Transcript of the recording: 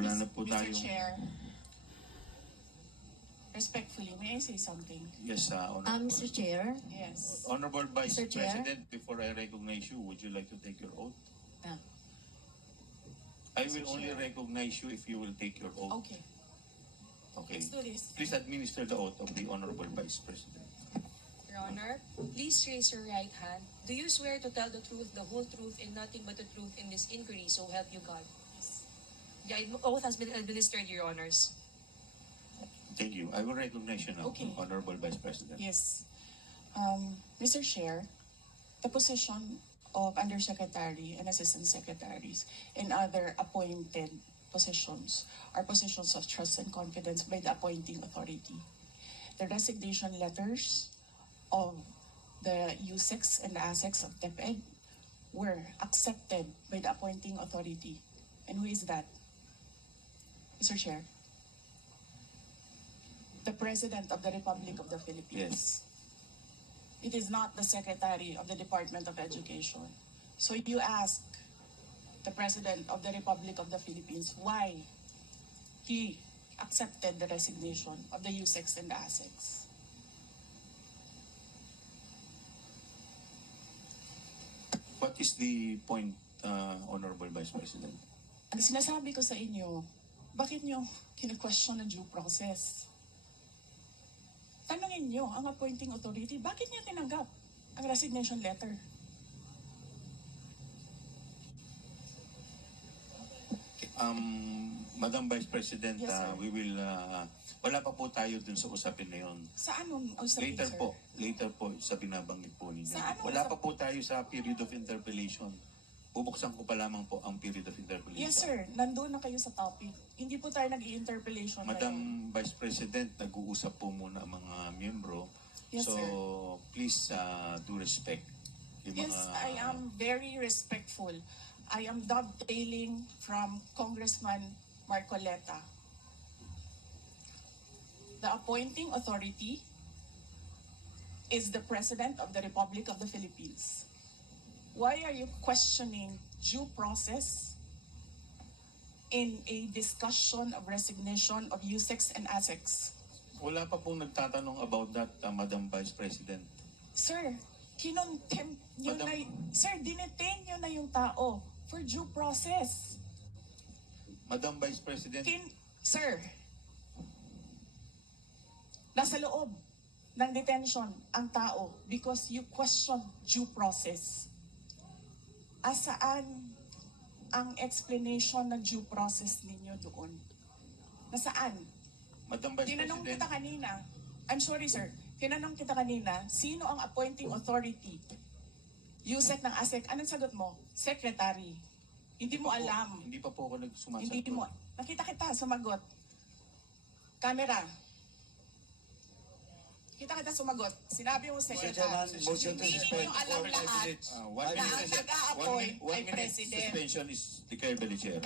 Wala na po Mr. tayong... Chair, respectfully, may I say something? Yes, Honorable. Mr. Chair, Yes. Honorable Vice Mr. Chair? President, before I recognize you, would you like to take your oath? ah, I Mr. will only Chair. recognize you if you will take your oath. Okay, Okay. let's do this. Please administer the oath of the Honorable Vice President. Your Honor, please raise your right hand. Do you swear to tell the truth, the whole truth, and nothing but the truth in this inquiry, so help you God? The oath has been administered, Your Honors. Thank you. I will recognize you now, Okay. Honorable Vice President. Yes. Mr. Chair, the position of Undersecretary and Assistant Secretaries and other appointed positions are positions of trust and confidence by the appointing authority. The resignation letters of the USEX and the ASEX of DepEd were accepted by the appointing authority. And who is that? Mr. Chair? The President of the Republic of the Philippines. Yes. It is not the Secretary of the Department of Education. So you ask the President of the Republic of the Philippines why he accepted the resignation of the USEX and the ASEX. What is the point, Honorable Vice President? Ang sinasabi ko sa inyo, bakit nyo kine-question ang due process? Tanungin nyo ang appointing authority, bakit niya tinanggap ang resignation letter? Madam Vice President, Yes, sir. we will... wala pa po tayo dun sa usapin na yun. Sa anong usapin, Later sir? later po sa binabanggit po ninyo. Sa anong Wala usap- pa po tayo sa period of interpellation. Bubuksan ko pa lamang po ang period of interpellation. Yes, sir. Nandun na kayo sa topic. Hindi po tayo nag-i-interpellation Madam ngayon. Vice President, nag-uusap po muna ang mga miyembro. Yes, so, sir. please do respect yung Yes, mga... I am very respectful. I am dovetailing from Congressman Marcoleta. The appointing authority is the President of the Republic of the Philippines. Why are you questioning due process in a discussion of resignation of USEX and ASEX? Wala pa pong nagtatanong about that, Madam Vice President. Sir, kinontempt nyo Madam- na, sir, dinetain nyo na yung tao for due process. Madam Vice President, Sir, nasa loob ng detention ang tao because you question due process. Asaan ang explanation ng due process ninyo doon? Nasaan? Madam Vice Tinanong President, kita kanina, I'm sorry sir, tinanong kita kanina, sino ang appointing authority? USEC ng ASEC, anong sagot mo? Secretary. Hindi mo alam. Hindi pa po ako nagsumasagot. Hindi mo. Nakita kita, sumagot. Camera. Kita kita sumagot. Sinabi mo Mr. secretary. Chairman, motion to Hindi suspend nyo alam for 5 lahat minutes. One na minute, ang nag-a-appoint one ay minute president. suspension is declared by the chair.